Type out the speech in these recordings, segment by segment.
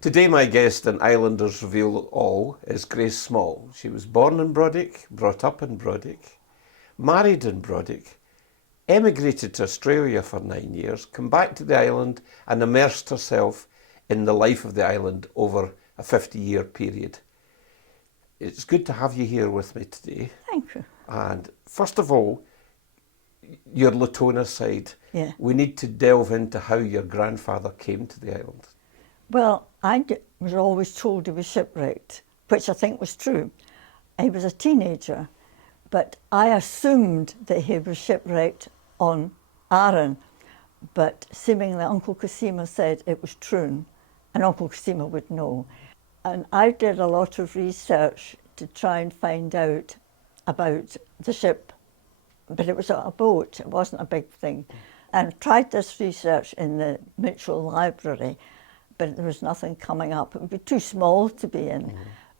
Today my guest in Islanders Reveal All is Grace Small. She was born in Brodick, brought up in Brodick, married in Brodick, emigrated to Australia for 9 years, come back to the island and immersed herself in the life of the island over a 50-year period. It's good to have you here with me today. Thank you. And first of all, your Latona side. Yeah. We need to delve into how your grandfather came to the island. Well, was always told he was shipwrecked, which I think was true. He was a teenager, but I assumed that he was shipwrecked on Arran, but seemingly Uncle Cosima said it was Troon, and Uncle Cosima would know. And I did a lot of research to try and find out about the ship, but it was a boat, it wasn't a big thing. And I tried this research in the Mitchell Library, but there was nothing coming up. It would be too small to be in.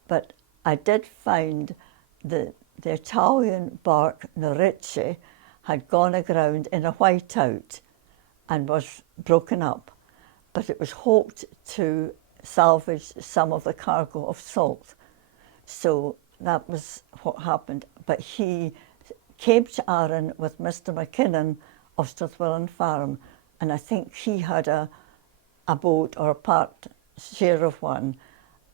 But I did find that the Italian bark Norici had gone aground in a whiteout and was broken up, but it was hoped to salvage some of the cargo of salt. So that was what happened. But he came to Arran with Mr. McKinnon of Strathwillan Farm, and I think he had a boat or a part share of one,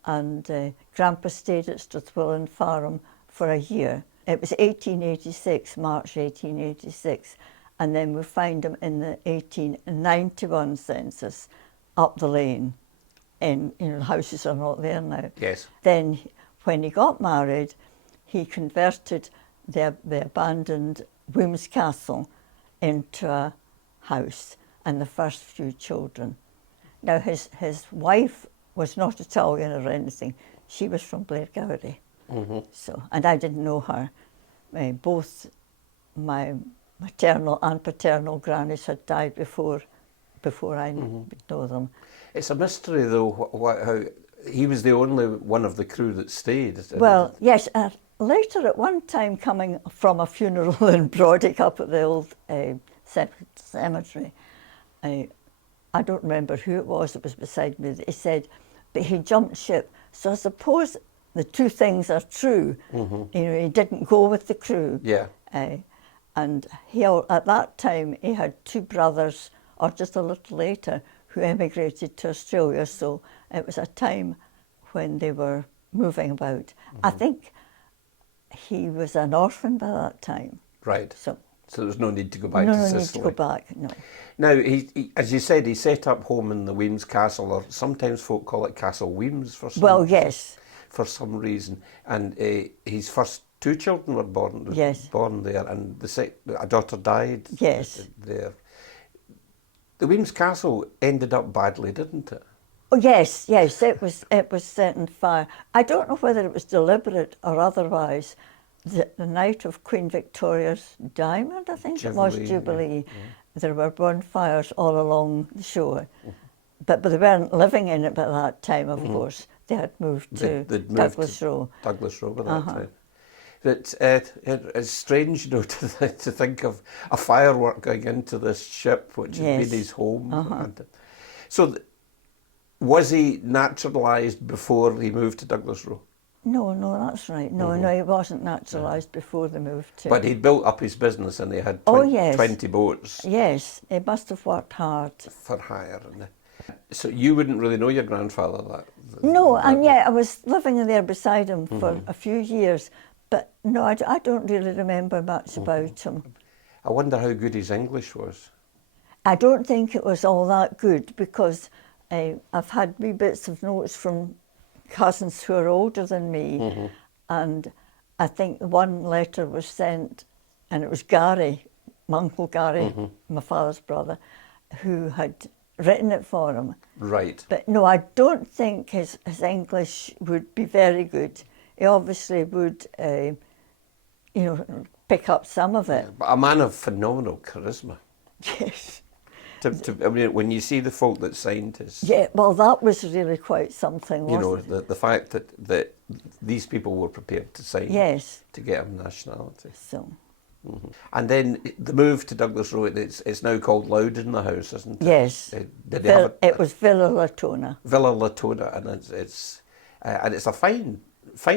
and Grandpa stayed at Strathwillan Farm for a year. It was 1886, March 1886, and then we find him in the 1891 census up the lane. And the houses are not there now. Yes. Then when he got married, he converted the abandoned Wemyss Castle into a house and the first few children. Now his wife was not Italian or anything. She was from Blairgowrie. So, and I didn't know her. Both my maternal and paternal grannies had died before I know them. It's a mystery, though, how he was the only one of the crew that stayed. Well, yes. Later, at one time, coming from a funeral in Brodick up at the old cemetery, I don't remember who it was that was beside me. He said, but he jumped ship. So I suppose the two things are true. He didn't go with the crew. Yeah. And at that time, he had two brothers, or just a little later, who emigrated to Australia. So it was a time when they were moving about. I think he was an orphan by that time. Right. So there was no need to go back to Sicily. No need to go back, no. Now, he, as you said, he set up home in the Wemyss Castle, or sometimes folk call it Castle Wemyss for some Well, yes. For some reason. And his first two children were born there, and a daughter died there. The Wemyss Castle ended up badly, didn't it? Oh yes, it was set on fire. I don't know whether it was deliberate or otherwise. The night of Queen Victoria's Diamond, I think it was, Jubilee, there were bonfires all along the shore. But they weren't living in it by that time, of course. They had moved to Douglas Row. Douglas Row by that time. But it's strange, to think of a firework going into this ship, which had been his home. So, was he naturalised before he moved to Douglas Row? No, that's right. No, he wasn't naturalised before they moved to. But he'd built up his business and he had 20 boats. Yes, he must have worked hard. For hire. So you wouldn't really know your grandfather No, and yet I was living there beside him for a few years. But no, I don't really remember much about him. I wonder how good his English was. I don't think it was all that good, because I've had wee bits of notes from cousins who are older than me, and I think one letter was sent, and it was Gary, my Uncle Gary, my father's brother, who had written it for him. Right. But no, I don't think his English would be very good. He obviously would, pick up some of it. But a man of phenomenal charisma. Yes. I mean, when you see the folk that signed his... Yeah, well, that was really quite something, wasn't it? The fact that these people were prepared to sign to get him nationality. So. And then the move to Douglas Road, it's now called Loudon the house, isn't it? Yes. Did they have It was Villa Latona. Villa Latona, and it's a fine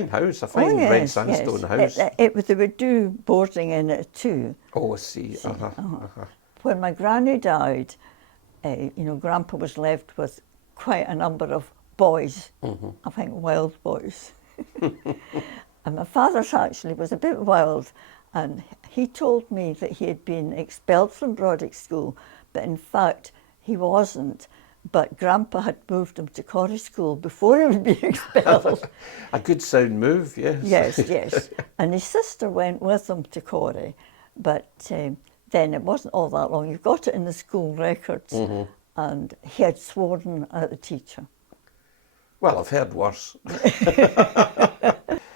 house, a Oh, fine red yes, sandstone yes. house. They would do boarding in it too. Oh, I see. When my granny died, Grandpa was left with quite a number of boys, I think wild boys. And my father's actually was a bit wild, and he told me that he had been expelled from Brodick School, but in fact he wasn't. But Grandpa had moved him to Currie School before he would be expelled. A good sound move, yes. Yes. And his sister went with him to Currie, but then it wasn't all that long. You've got it in the school records, and he had sworn at the teacher. Well, I've heard worse.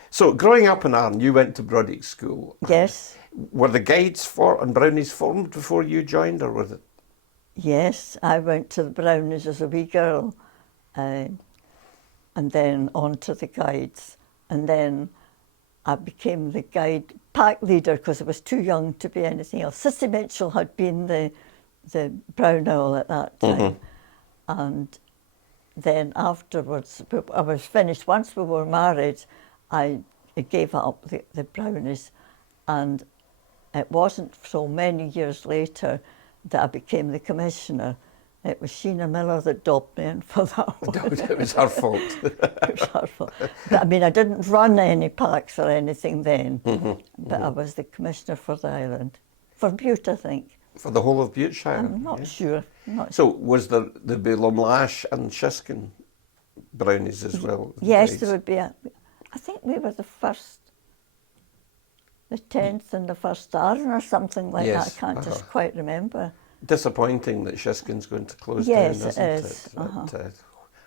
So, growing up in Arran, you went to Brodick School. Yes. Were the guides and brownies formed before you joined, or was it? Yes, I went to the brownies as a wee girl, and then on to the guides. And then I became the guide pack leader because I was too young to be anything else. Sissy Mitchell had been the brown owl at that time. And then afterwards, I was finished. Once we were married, I gave up the brownies, and it wasn't so many years later that I became the commissioner. It was Sheena Miller that dobbed me in for that one. It was her fault. It was her fault. But I mean, I didn't run any packs or anything then, but I was the commissioner for the island. For Bute, I think. For the whole of Buteshire? I'm not sure. So was there be Lumlash and Shiskin brownies as well? Yes, there would be. I think we were the 10th and the first Arran or something like that. I can't just quite remember. Disappointing that Shiskin's going to close down, isn't it? Yes, it is. But,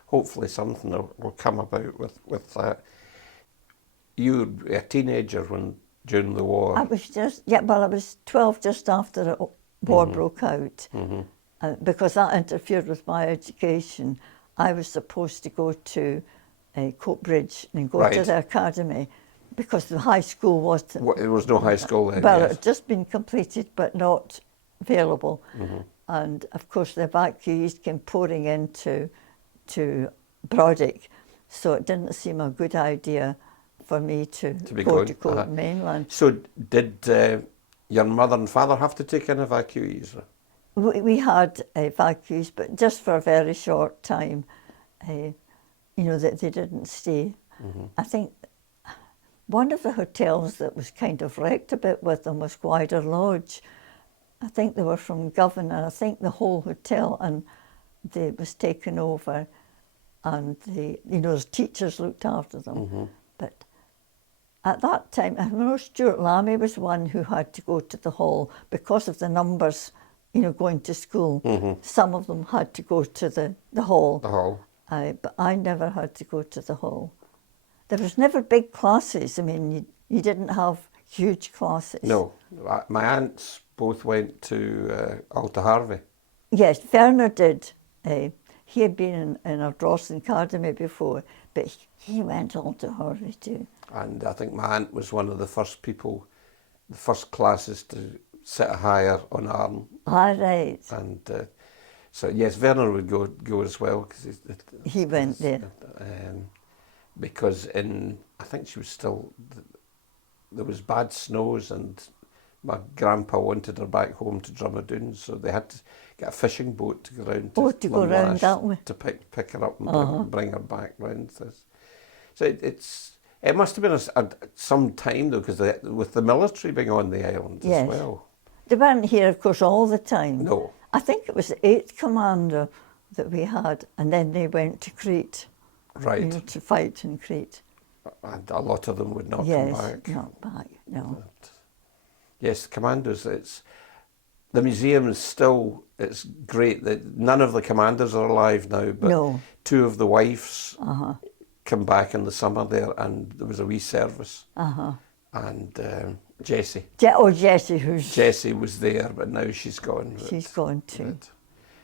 hopefully something will come about with that. You were a teenager during the war. I was I was 12 just after the war broke out. Because that interfered with my education. I was supposed to go to Coatbridge and go to the academy, because the high school wasn't. There was no high school then. Well, yes. it had just been completed, but not available. And of course, the evacuees came pouring into Brodick, so it didn't seem a good idea for me to go to Coat mainland. So, did your mother and father have to take in evacuees? We had evacuees, but just for a very short time. That they didn't stay. I think one of the hotels that was kind of wrecked a bit with them was Gwyder Lodge. I think they were from Govan, and I think the whole hotel was taken over, and the teachers looked after them. But at that time, I know Stuart Lammy was one who had to go to the hall because of the numbers, going to school. Some of them had to go to the hall. The hall. But I never had to go to the hall. There was never big classes. I mean, you didn't have huge classes. No. My aunts both went to Alta Harvey. Yes, Werner did. He had been in our Dawson Academy before, but he went to Alta Harvey too. And I think my aunt was one of the first classes to sit higher on Arran. All right. And so yes, Werner would go as well, because he went there. Because I think she was still, there was bad snows, and my grandpa wanted her back home to Drummadoon, so they had to get a fishing boat to go round to go round that way. to pick her up and bring her back round. So it must have been some time though, because with the military being on the island as well. They weren't here, of course, all the time. No. I think it was the 8th Commander that we had, and then they went to Crete. Right. To fight in Crete. And a lot of them would not come back. Yes, not back, no. Yes, commandos, the museum is still, it's great that none of the commanders are alive now, but 2 of the wives come back in the summer there, and there was a wee service. And Jessie. Jessie was there, but now she's gone. She's gone too.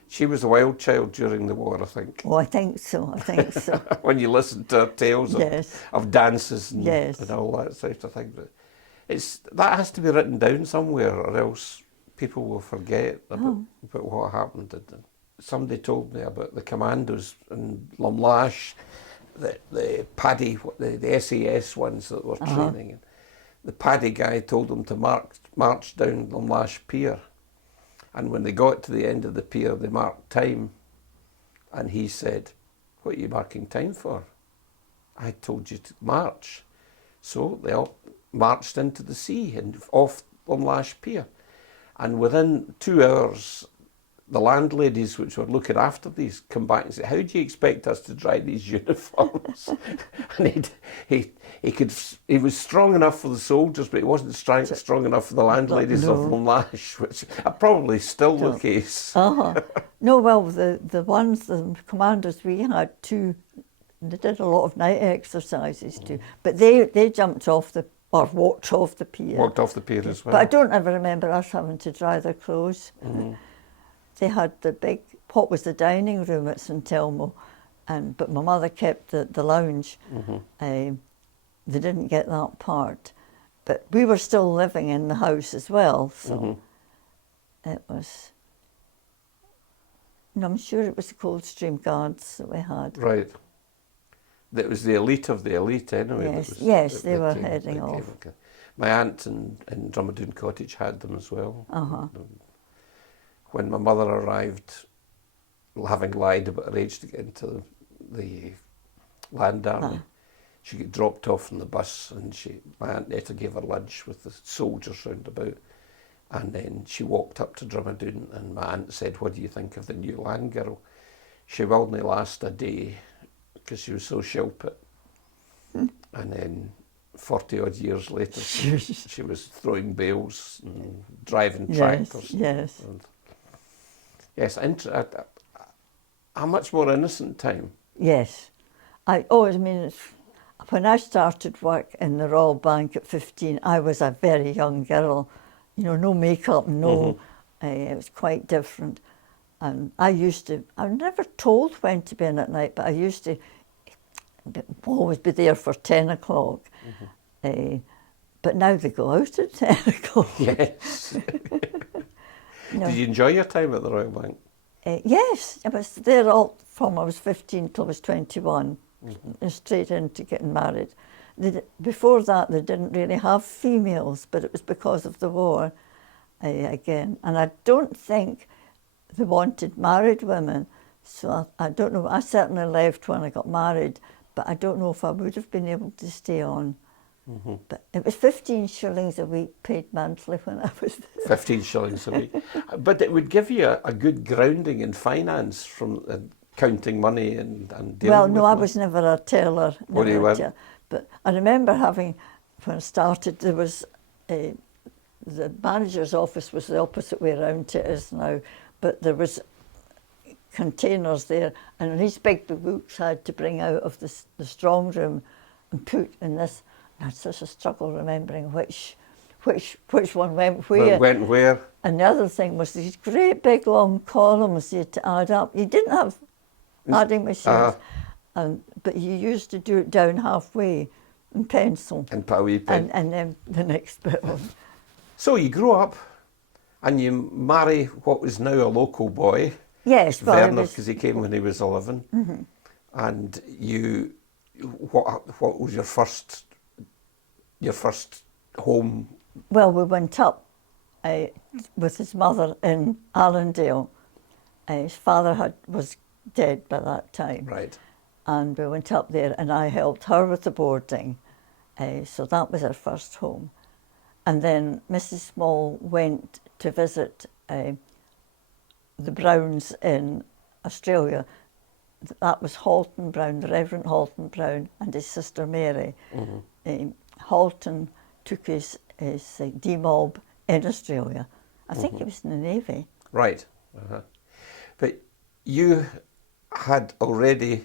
She was a wild child during the war, I think. Oh, I think so. When you listen to her tales of dances and all that sort of thing. But that has to be written down somewhere, or else people will forget about what happened. Somebody told me about the commandos in Lumlash, the Paddy, the SAS ones that were training. And the Paddy guy told them to march down Lumlash Pier. And when they got to the end of the pier, they marked time. And he said, "What are you marking time for? I told you to march." So they all marched into the sea and off Lumlash Pier. And within 2 hours, the landladies which were looking after these come back and said, "How do you expect us to dry these uniforms?" And he was strong enough for the soldiers, but he wasn't strong enough for the landladies of Lumlash, which are probably still the case. No, well, the commanders we had too, they did a lot of night exercises too, but they jumped off or walked off the pier. Walked off the pier as well. But I don't ever remember us having to dry their clothes. They had what was the dining room at St Elmo, but my mother kept the lounge. They didn't get that part. But we were still living in the house as well, so it was... No, I'm sure it was the Coldstream Guards that we had. Right. That was the elite of the elite anyway. Yes, they were heading off. My aunt in Drummadoon Cottage had them as well. When my mother arrived, having lied about her age to get into the land army, she got dropped off on the bus, and my aunt Netta gave her lunch with the soldiers round about. And then she walked up to Drummadoon, and my aunt said, "What do you think of the new land girl?" She will only last a day because she was so shilpit. And then 40 odd years later, she was throwing bales and driving tractors. Yes. Yes, a much more innocent time. Yes. When I started work in the Royal Bank at 15, I was a very young girl. You know, no makeup, it was quite different. And I was never told when to be in at night, but I used to always be there for 10 o'clock. But now they go out at 10 o'clock. Yes. Did you enjoy your time at the Royal Bank? Yes, I was there all from I was 15 till I was 21, and straight into getting married. Before that, they didn't really have females, but it was because of the war again. And I don't think they wanted married women, so I don't know. I certainly left when I got married, but I don't know if I would have been able to stay on. But it was 15 shillings a week paid monthly when I was there. 15 shillings a week. But it would give you a good grounding in finance from counting money and dealing with Well, no, I money. was never a teller. What do you want? But I remember when I started, there was the manager's office was the opposite way around to it is now, but there was containers there, and these big books I had to bring out of the strong room and put in this. I had such a struggle remembering which one went where. Went where? And the other thing was these great big long columns you had to add up. You didn't have adding machines, but you used to do it down halfway in pencil. And put a wee pen. And then the next bit on. So you grew up and you marry what was now a local boy. Yes, Werner, because he came when he was 11. And what was your first home? Well, we went up with his mother in Allendale. His father was dead by that time. Right. And we went up there, and I helped her with the boarding. So that was our first home. And then Mrs. Small went to visit the Browns in Australia. That was Halton Brown, the Reverend Halton Brown, and his sister Mary. Halton took his demob in Australia. I think he was in the Navy. Right. But you had already,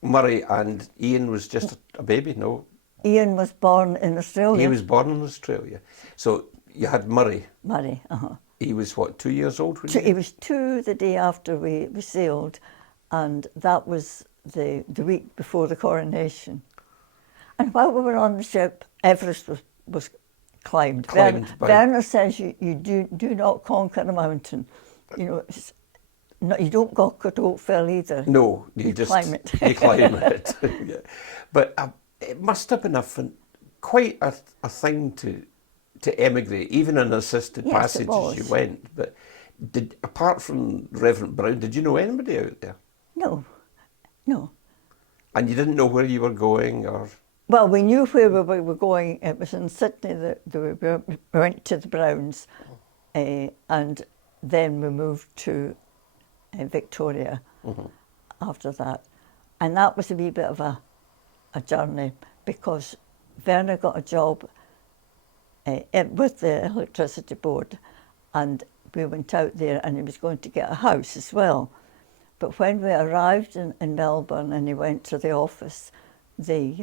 Murray, and Ian was just a baby, no? Ian was born in Australia. He was born in Australia. So you had Murray. Murray, He was what, 2 years old? He was 2 the day after we sailed, and that was the week before the coronation. And while we were on the ship, Everest was climbed. Climbed by- Werner says you do not conquer a mountain. You know, it's not, you don't conquer Oakville either. No, you just climb it. you climb it. Yeah. But it must have been quite a thing to emigrate, even in assisted Yes, passage it was. as you went. But apart from Reverend Brown, did you know anybody out there? No, no. And you didn't know where you were going, or Well, we knew where we were going. It was in Sydney that we went to the Browns, and then we moved to Victoria after that. And that was a wee bit of a journey, because Werner got a job with the electricity board, and we went out there, and he was going to get a house as well. But when we arrived in Melbourne and he went to the office, they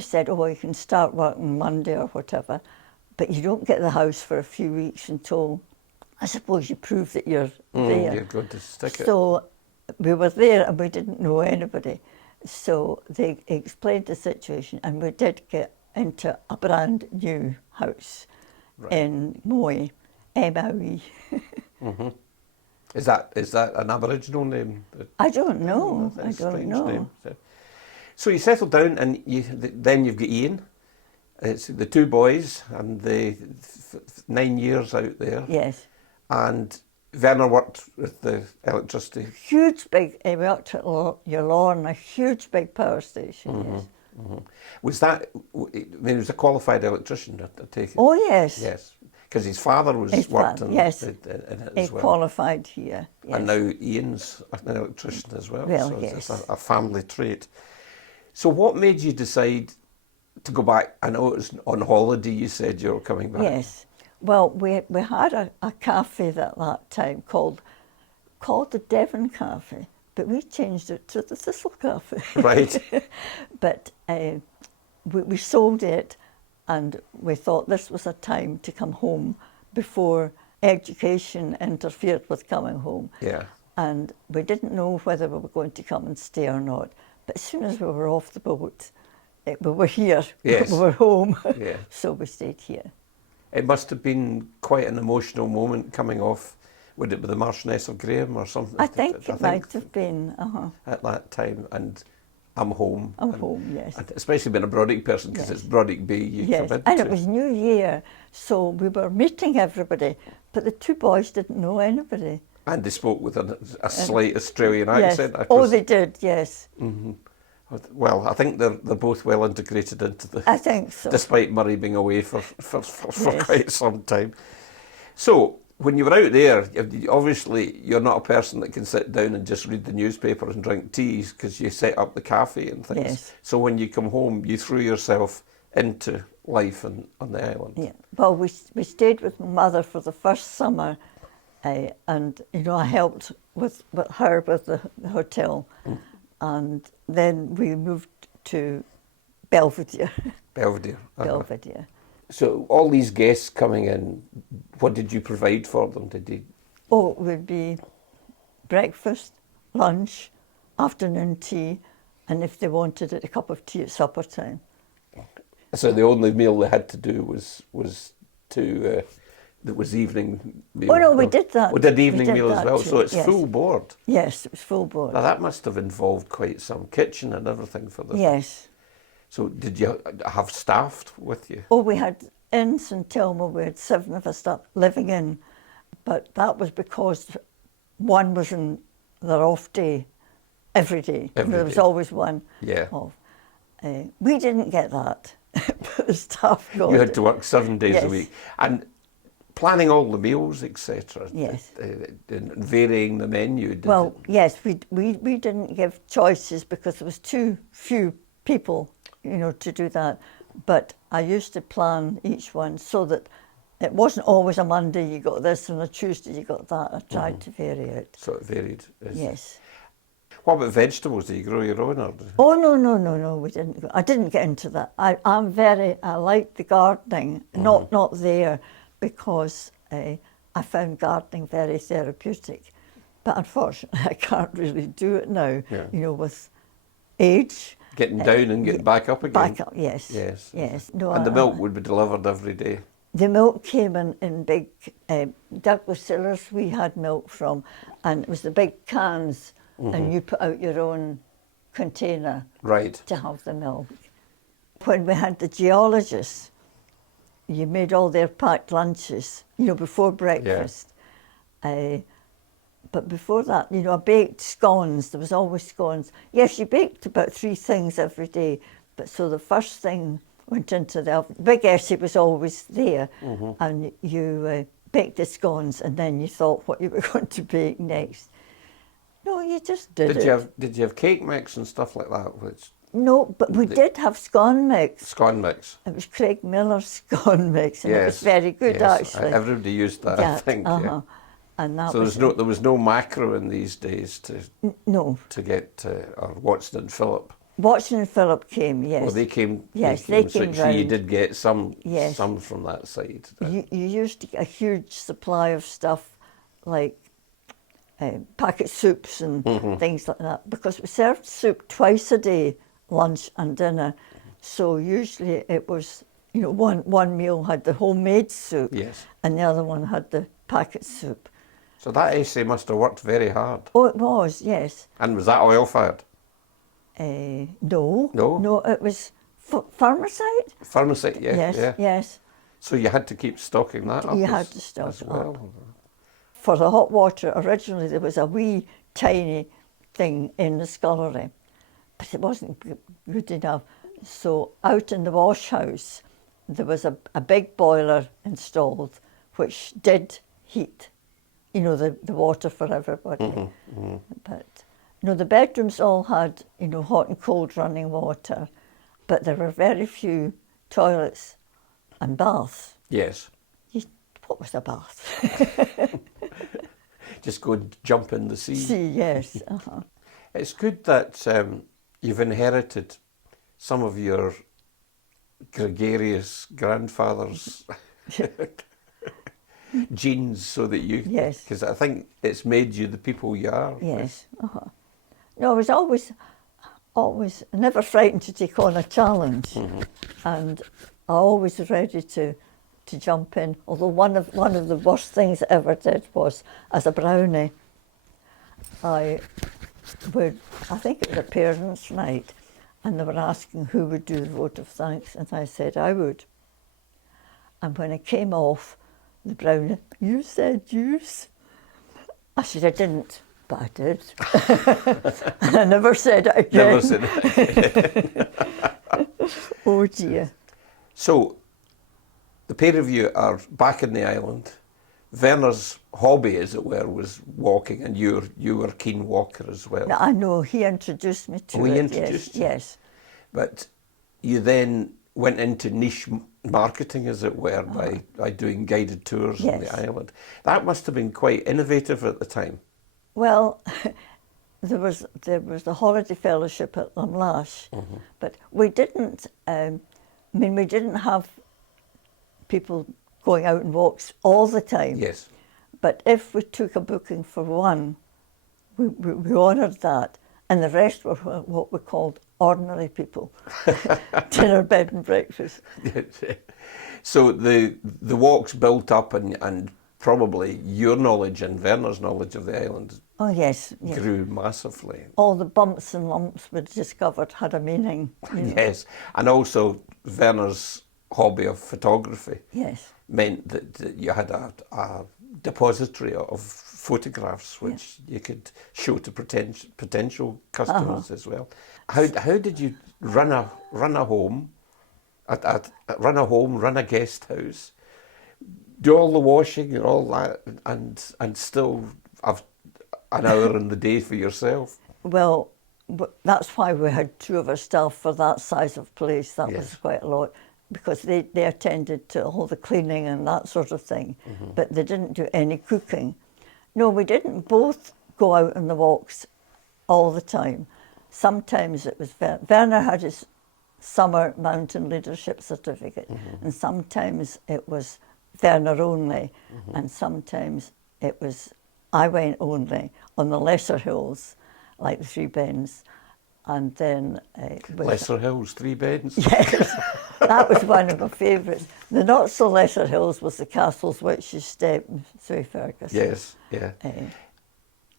said, oh, you can start working Monday or whatever, but you don't get the house for a few weeks until, I suppose, you prove that you're there. you're going to stick it. So we were there and we didn't know anybody. So they explained the situation, and we did get into a brand new house in Moy, M-O-E. Is that an Aboriginal name? I don't know. I That's a don't strange know. name. So you settled down, and then you've got Ian. It's the two boys, and the 9 years out there. Yes. And Werner worked with the electricity. Huge big, we worked at your lawn, a huge big power station, yes. Was that, I mean, he was a qualified electrician, I take it? Oh, yes. Yes, because his father worked in yes. it He as well. qualified here, yes. And now Ian's an electrician as well, Well, so yes. it's a family trait. So what made you decide to go back? I know it was on holiday you said you were coming back. Yes. Well, we had a cafe at that time called the Devon Cafe, but we changed it to the Thistle Cafe. Right. But we sold it, and we thought this was a time to come home before education interfered with coming home. Yeah. And we didn't know whether we were going to come and stay or not. But as soon as we were off the boat, we were here. Yes. We were home. Yeah. So we stayed here. It must have been quite an emotional moment coming off. Would it be the Marchioness of Graham or something? I think it might have been. At that time, and I'm home. I'm home, yes. And especially being a Brodick person, because Yes. it's Brodick Bay you Yes, come into. and it was New Year, so we were meeting everybody, but the two boys didn't know anybody. And they spoke with a slight Australian Yes. accent. Oh, they did, yes. Well, I think they're both well integrated into the. I think so. Despite Murray being away for Yes. quite some time. So when you were out there, obviously you're not a person that can sit down and just read the newspaper and drink teas, because you set up the cafe and things. Yes. So when you come home, you threw yourself into life on the island. Yeah. Well, we stayed with my mother for the first summer, and I helped with her with the hotel, and then we moved to Belvedere. Belvedere. Belvedere. So all these guests coming in, what did you provide for them? Did you? Oh, it would be breakfast, lunch, afternoon tea, and if they wanted it, a cup of tea at supper time. So the only meal they had to do was evening meal. Oh no, we did that. We did evening We did meal as that well. too, So it's yes. full board. Yes, it was full board. Now that must have involved quite some kitchen and everything for them. Yes. So did you have staff with you? Oh, we had in St Telma, we had 7 of us living in, but that was because one was in their off day every day. There was always one Yeah. off. We didn't get that, but the staff got You had it. to work 7 days a Yes. week. And planning all the meals, etc. Yes. And varying the menu. Well, yes, we didn't give choices because there was too few people, to do that. But I used to plan each one so that it wasn't always a Monday you got this and a Tuesday you got that. I tried to vary it. So it varied. Yes. What about vegetables? Do you grow your own? Or? Oh no, we didn't. I didn't get into that. I like the gardening, not there, because I found gardening very therapeutic. But unfortunately, I can't really do it now. Yeah. With age. Getting down and getting back up again. Back up, yes. Yes. Yes. No, And the milk would be delivered every day. The milk came in big Douglas cellars we had milk from, and it was the big cans, and you put out your own container Right. to have the milk. When we had the geologists, you made all their packed lunches, before breakfast. But before that, I baked scones. There was always scones. Yes, you baked about 3 things every day. But so the first thing went into the oven. Big Essie was always there, and you baked the scones, and then you thought what you were going to bake next. No, you just did it. Did you have cake mix and stuff like that? No, but we did have scone mix. Scone mix. It was Craig Miller's scone mix, and it was very good, actually. Everybody used that, I think. Yeah. And that So there was no macro in these days to get or Watson and Phillip. Watson and Phillip came, yes. Well, they came. Yes, they came so you did get some from that side. You used to get a huge supply of stuff like packet soups and things like that, because we served soup twice a day, lunch and dinner. So usually it was, one meal had the homemade soup, and the other one had the packet soup. So that essay must have worked very hard. Oh, it was, yes. And was that oil-fired? No. No? No, it was Farmerside. Farmerside, Yes. So you had to keep stocking that up. You had to stock as it well. up. For the hot water, originally there was a wee tiny thing in the scullery, but it wasn't good enough. So out in the wash house, there was a big boiler installed, which did heat, the water for everybody. But the bedrooms all had, hot and cold running water, but there were very few toilets and baths. Yes. What was a bath? Just go and jump in the sea. Sea, yes. It's good that you've inherited some of your gregarious grandfather's genes, so that you... Yes. Because I think it's made you the people you are. Yes. No, I was always never frightened to take on a challenge, and I always ready to jump in. Although one of the worst things I ever did was, as a brownie, I think it was a parents' night, and they were asking who would do the vote of thanks, and I said I would. And when it came off, the brownie, "You said juice." I said I didn't, but I did. And I never said it again. Never said it again. Oh dear. So, the pair of you are back in the island. Werner's hobby, as it were, was walking, and you were a keen walker as well. I know, he introduced me to it. He introduced you? Yes. But you then went into niche marketing, as it were, by doing guided tours on the island. That must have been quite innovative at the time. Well, there was the holiday fellowship at Lamlash, but we didn't. We didn't have people going out on walks all the time. Yes. But if we took a booking for one, we honoured that, and the rest were what we called ordinary people. Dinner, bed and breakfast. So the walks built up, and probably your knowledge and Werner's knowledge of the island grew massively. All the bumps and lumps we discovered had a meaning. Yes, and also Werner's hobby of photography meant that you had a depository of photographs which you could show to potential customers as well. How did you run a home, run a guest house, do all the washing and all that, and still have an hour in the day for yourself? Well, that's why we had 2 of our staff for that size of place. That was quite a lot, because they attended to all the cleaning and that sort of thing, but they didn't do any cooking. No, we didn't both go out on the walks all the time. Sometimes it was Werner had his summer mountain leadership certificate, and sometimes it was Werner only, and sometimes it was I went only on the lesser hills, like the Three Bends, and then Lesser Hills, Three Bends. Yes. That was one of my favourites. The not so lesser hills was the Castles, Witches Step, and Sue Ferguson. Yes, yeah.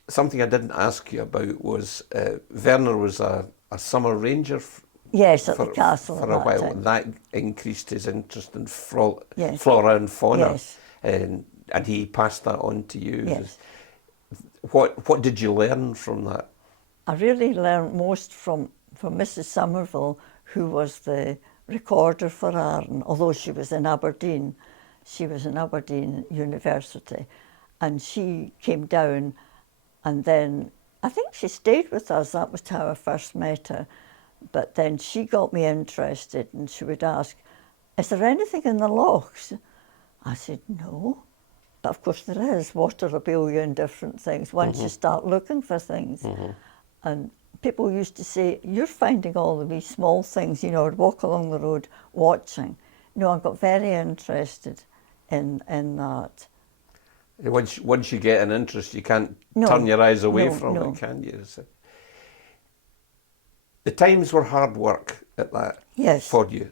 Something I didn't ask you about was Werner was a summer ranger yes, at the castle for at a that while, time. and that increased his interest in Yes. flora and fauna. Yes. And he passed that on to you. Yes. What did you learn from that? I really learned most from Mrs. Somerville, who was the recorder for Arran, although she was in Aberdeen. She was in Aberdeen University, and she came down, and then I think she stayed with us. That was how I first met her. But then she got me interested, and she would ask, "Is there anything in the lochs?" I said, "No." But of course there is water lobelia and different things once you start looking for things. And people used to say, "You're finding all the wee small things," you know, I'd walk along the road watching. No, I got very interested in that. Once you get an interest, you can't No, turn your eyes away no, from no. it, can you? So, the times were hard work at that Yes. for you.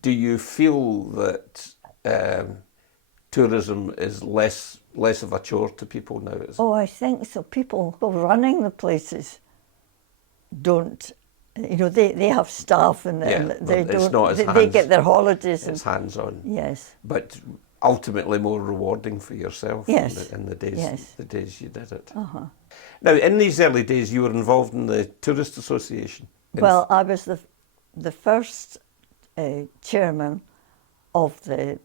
Do you feel that tourism is less of a chore to people now? Oh, I think so. People running the places don't, you know, they have staff and, Yeah, and they it's don't, not as they get their holidays. It's hands-on. Yes. But ultimately more rewarding for yourself Yes. in the days Yes. the days you did it. Uh-huh. Now, in these early days, you were involved in the Tourist Association. Well, I was the first chairman of the,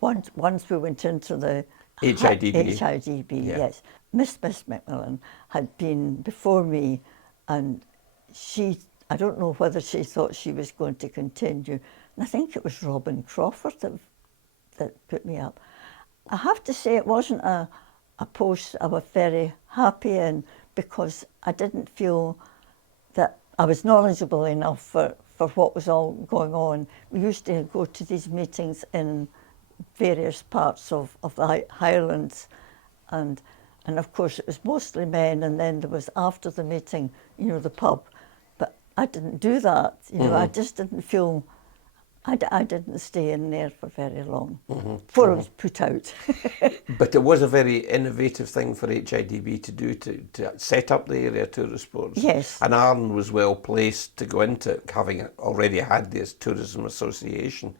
once we went into the HIDB. HIDB, Yeah. yes. Miss Macmillan had been before me, and I don't know whether she thought she was going to continue. And I think it was Robin Crawford that put me up. I have to say it wasn't a post I was very happy in, because I didn't feel that I was knowledgeable enough for what was all going on. We used to go to these meetings in various parts of the Highlands, and of course it was mostly men, and then there was, after the meeting, you know, the pub. But I didn't do that, you know. I just didn't feel, I didn't stay in there for very long before I was put out. But it was a very innovative thing for HIDB to do, to set up the area tourist boards. Yes. And Arran was well placed to go into it, having already had this tourism association.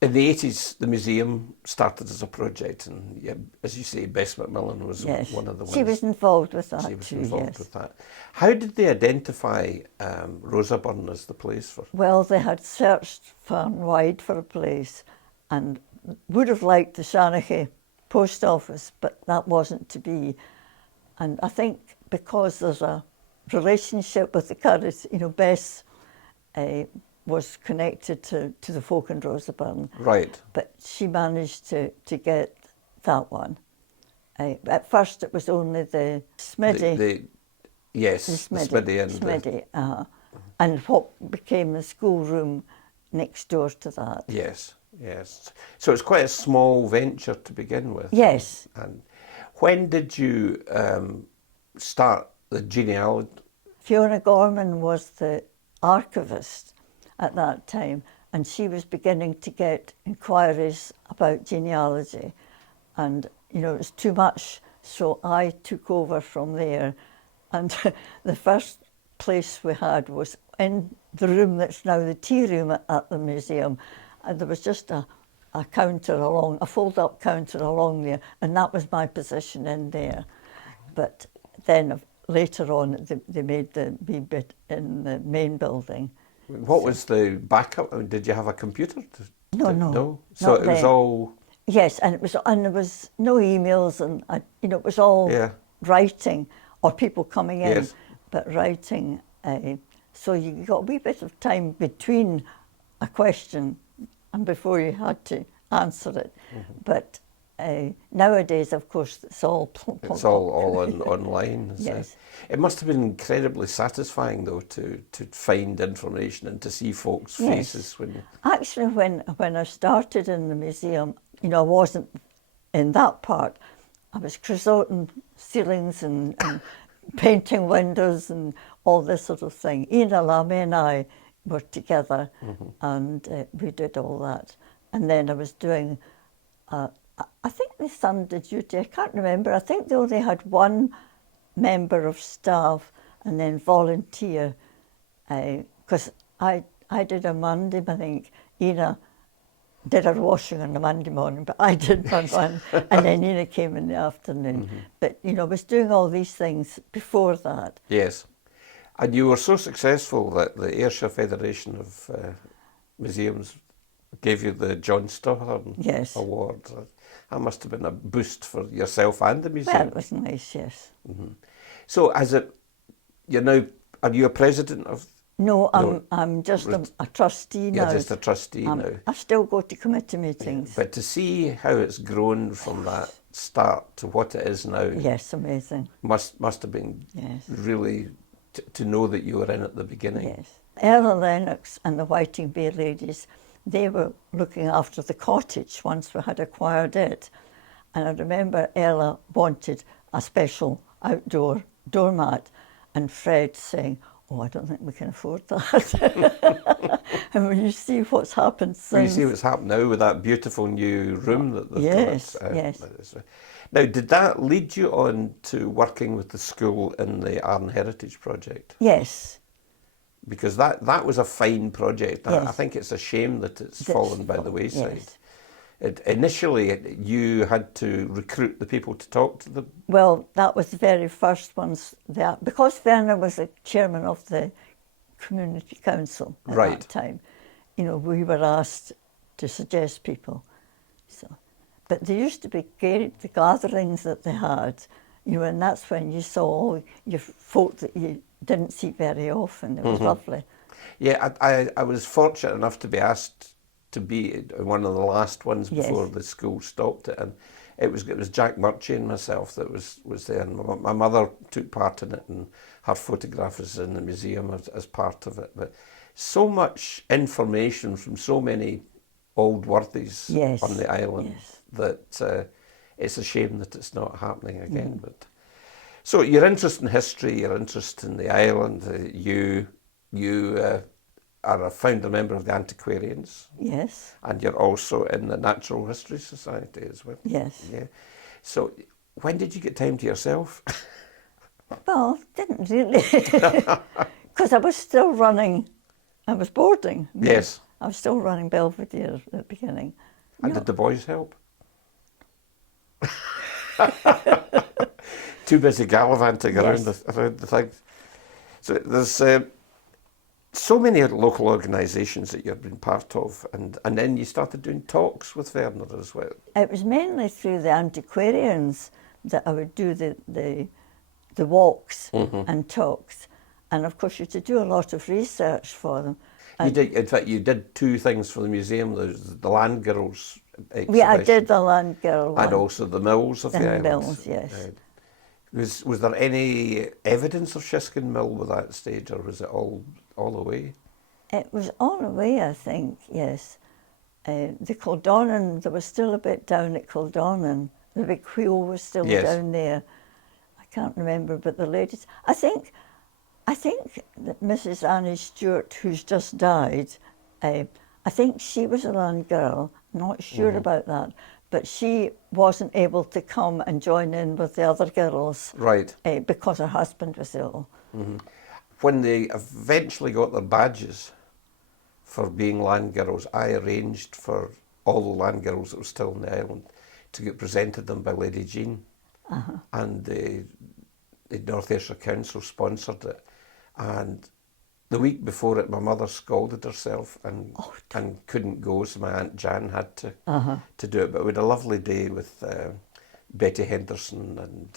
In the 80s, the museum started as a project, and yeah, as you say, Bess Macmillan was Yes. one of the ones. She was involved with that She was too, involved yes. with that. How did they identify Rosaburn as the place for? Well, they had searched far and wide for a place, and would have liked the Shanachie post office, but that wasn't to be. And I think because there's a relationship with the Curries, you know, Bess was connected to the folk in Rosaburn. Right. But she managed to get that one. At first it was only the Smiddy. Yes, the Smiddy and Smiddy, and what became the schoolroom next door to that. Yes, yes. So it's quite a small venture to begin with. Yes. And when did you start the genealogy? Fiona Gorman was the archivist at that time, and she was beginning to get inquiries about genealogy, and you know, it was too much, so I took over from there. And the first place we had was in the room that's now the tea room at the museum, and there was just a counter along, a fold-up counter along there, and that was my position in there. But then later on, they made the wee bit in the main building. What was the backup? I mean, did you have a computer? No. So not it was then. all. Yes, and there was no emails, and you know, it was all writing or people coming in, Yes. but writing. So you got a wee bit of time between a question and before you had to answer it. But nowadays, of course, it's all online. Yes. It must have been incredibly satisfying, though, to find information and to see folks' faces when. Actually, when I started in the museum, you know, I wasn't in that part. I was creosoting ceilings and painting windows and all this sort of thing. Ian Alame and I were together, and we did all that. And then I was doing, I think the Sunday duty, I can't remember, I think they only had one member of staff and then volunteer, because I did a Monday, I think. Ina did her washing on a Monday morning, but I did one, and then Ina came in the afternoon. But, you know, I was doing all these things before that. Yes. And you were so successful that the Ayrshire Federation of Museums gave you the John Stahern Yes. Award. That must have been a boost for yourself and the museum. Well, it was nice, yes. So, are you a president of? No, I'm just a trustee now. You're just a trustee now. I still go to committee meetings. But to see how it's grown from that start to what it is now, Yes, amazing. must have been really to know that you were in at the beginning. Yes. Ella Lennox and the Whiting Bay ladies, they were looking after the cottage once we had acquired it. And I remember Ella wanted a special outdoor doormat, and Fred saying, "Oh, I don't think we can afford that." And when you see what's happened since. When you see what's happened now with that beautiful new room that they've Yes, got. yes. Now, did that lead you on to working with the school in the Arran Heritage Project? Yes. Because that was a fine project. Yes. I think it's a shame that it's fallen by the wayside. Yes. Initially, you had to recruit the people to talk to them. Well, that was the very first ones. Because Werner was the chairman of the community council at that time, you know, we were asked to suggest people. So, but there used to be the gatherings that they had, you know, and that's when you saw all your folk that you didn't see very often. It was lovely. Yeah, I was fortunate enough to be asked to be one of the last ones before the school stopped it, and it was Jack Murchie and myself that was there, and my mother took part in it, and her photograph is in the museum as part of it. But so much information from so many old worthies on the island that it's a shame that it's not happening again. But so your interest in history, your interest in the island, you are a founder member of the Antiquarians. Yes. And you're also in the Natural History Society as well. Yes. Yeah. So when did you get time to yourself? Well, didn't really. Because I was still running, I was boarding. Yes. I was still running Belvedere at the beginning. And did the boys help? Too busy gallivanting around the thing. So there's so many local organisations that you've been part of, and then you started doing talks with Werner as well. It was mainly through the antiquarians that I would do the walks and talks, and of course you had to do a lot of research for them. You did, in fact, you did two things for the museum: the Land Girls exhibition. Yeah, I did the Land Girl one. And also the mills of the island. Mills, yes. Was there any evidence of Shiskin Mill by that stage, or was it all away? It was all away, I think, yes. The Kildonan, there was still a bit down at Kildonan. The big wheel was still down there. I can't remember, but the ladies, I think that Mrs. Annie Stewart, who's just died, I think she was a Land Girl. I'm not sure about that, but she wasn't able to come and join in with the other girls, right? Because her husband was ill. When they eventually got their badges for being Land Girls, I arranged for all the Land Girls that were still on the island to get presented them by Lady Jean, and the North Ayrshire Council sponsored it. And the week before it, my mother scalded herself and couldn't go, so my Aunt Jan had to do it. But we had a lovely day with Betty Henderson and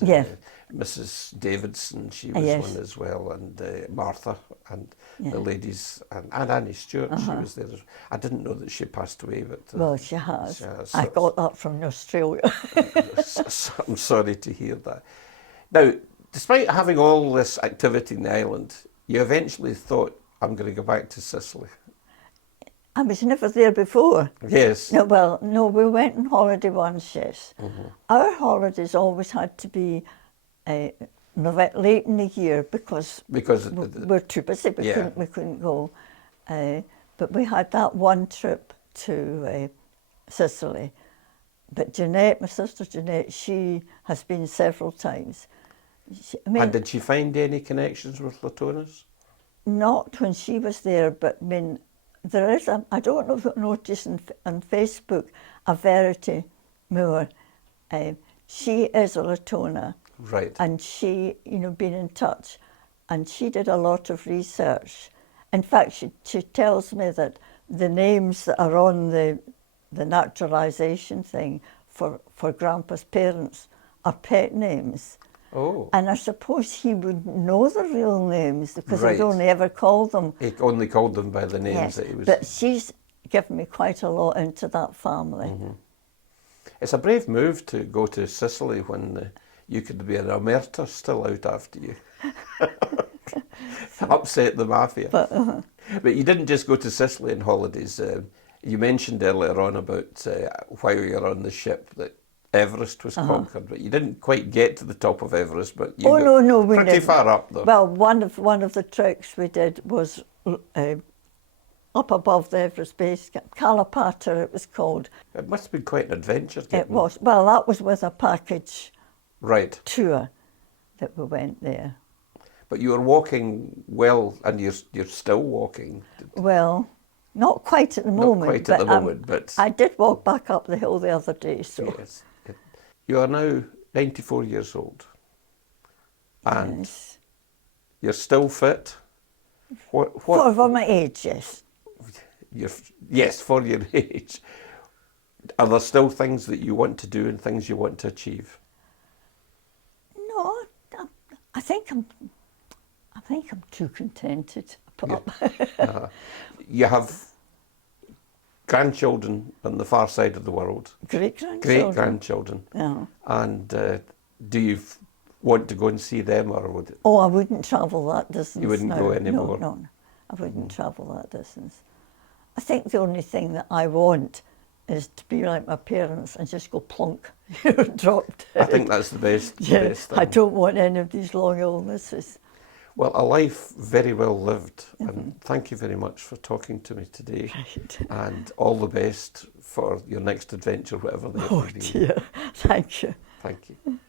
Mrs. Davidson, she was one as well, and Martha and the ladies, and Annie Stewart, she was there. I didn't know that she passed away, but... well, she has. I got that from Australia. I'm sorry to hear that. Now, despite having all this activity in the island, you eventually thought, I'm going to go back to Sicily. I was never there before. Yes. No, we went on holiday once, yes. Our holidays always had to be late in the year because we're too busy. We couldn't go. But we had that one trip to Sicily. But Jeanette, my sister Jeanette, she has been several times. And did she find any connections with Latonas? Not when she was there, but I mean, there is I don't know if you've noticed on Facebook, a Verity Moore. She is a Latona. Right. And she, been in touch. And she did a lot of research. In fact, she tells me that the names that are on the naturalisation thing for Grandpa's parents are pet names. Oh. And I suppose he would know the real names because Right. he'd only ever called them. He only called them by the names Yes, that he was... but she's given me quite a lot into that family. Mm-hmm. It's a brave move to go to Sicily when you could be an omerta still out after you. Upset the mafia. But you didn't just go to Sicily on holidays. You mentioned earlier on about while you were on the ship that Everest was conquered, but you didn't quite get to the top of Everest, but you got no, we pretty didn't. far up though. Well, one of the treks we did was up above the Everest base camp, Calipata it was called. It must have been quite an adventure. It was. Well, that was with a package Right. tour that we went there. But you were walking well, and you're still walking. Well, not quite at the moment. Not quite at the moment, but... I did walk back up the hill the other day, so... Yes. You are now 94 years old. And Yes. you're still fit. What For my age, yes. Yes, for your age. Are there still things that you want to do and things you want to achieve? No, I think I'm too contented. Yeah. You have grandchildren on the far side of the world. Great-grandchildren. Yeah. And do you want to go and see them, or would it? Oh, I wouldn't travel that distance. You wouldn't go anymore? No, I wouldn't travel that distance. I think the only thing that I want is to be like my parents and just go plonk, drop dead. I think that's the best, Yeah, the best thing. I don't want any of these long illnesses. Well, a life very well lived, and thank you very much for talking to me today. Right. And all the best for your next adventure, whatever that Oh may be. dear, thank you. Thank you.